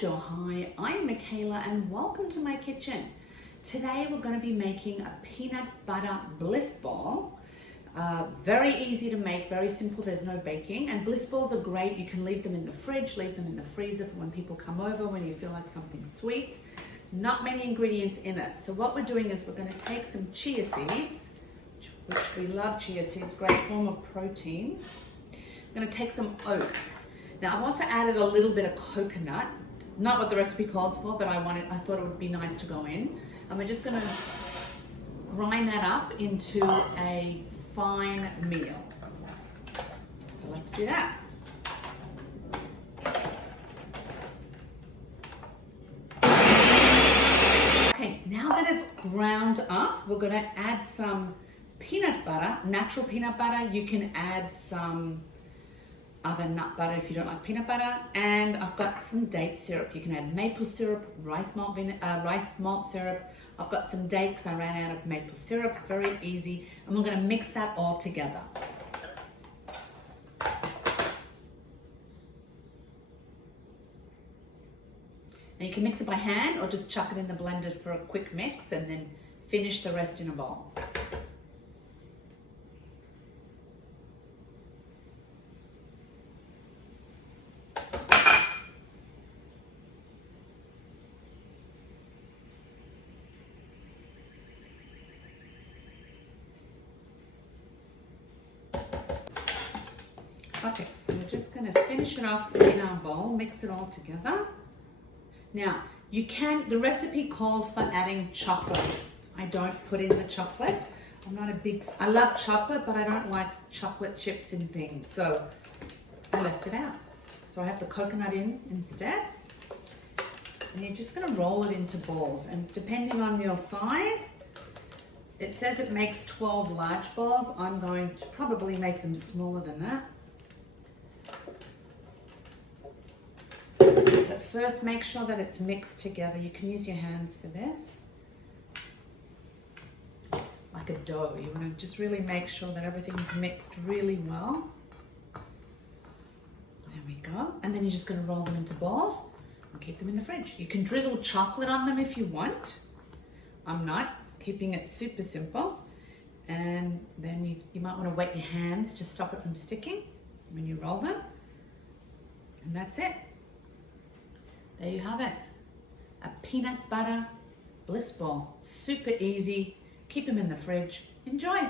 Bonjour, hi, I'm Michaela and welcome to my kitchen. Today we're going to be making a peanut butter bliss ball. Very easy to make, very simple, there's no baking, and bliss balls are great. You can leave them in the fridge, leave them in the freezer for when people come over, when you feel like something sweet. Not many ingredients in it. So what we're doing is we're going to take some chia seeds, which we love chia seeds, great form of protein. I'm going to take some oats. Now I've also added a little bit of coconut, not what the recipe calls for, but I thought it would be nice to go in. And we're just going to grind that up into a fine meal. So let's do that. Okay, now that it's ground up, we're going to add some peanut butter, natural peanut butter. You can add some other nut butter if you don't like peanut butter, and I've got some date syrup. You can add maple syrup, rice malt syrup. I've got some dates. I ran out of maple syrup. Very easy, and we're going to mix that all together. Now you can mix it by hand or just chuck it in the blender for a quick mix and then finish the rest in a bowl. Okay, so we're just going to finish it off in our bowl, mix it all together. Now, the recipe calls for adding chocolate. I don't put in the chocolate. I love chocolate, but I don't like chocolate chips in things, so I left it out. So I have the coconut in instead. And you're just going to roll it into balls, and depending on your size, it says it makes 12 large balls. I'm going to probably make them smaller than that. But first, make sure that it's mixed together. You can use your hands for this. Like a dough. You want to just really make sure that everything's mixed really well. There we go. And then you're just going to roll them into balls and keep them in the fridge. You can drizzle chocolate on them if you want. I'm not. Keeping it super simple. And then you might want to wet your hands to stop it from sticking when you roll them. And that's it. There you have it, a peanut butter bliss ball. Super easy, keep them in the fridge, enjoy.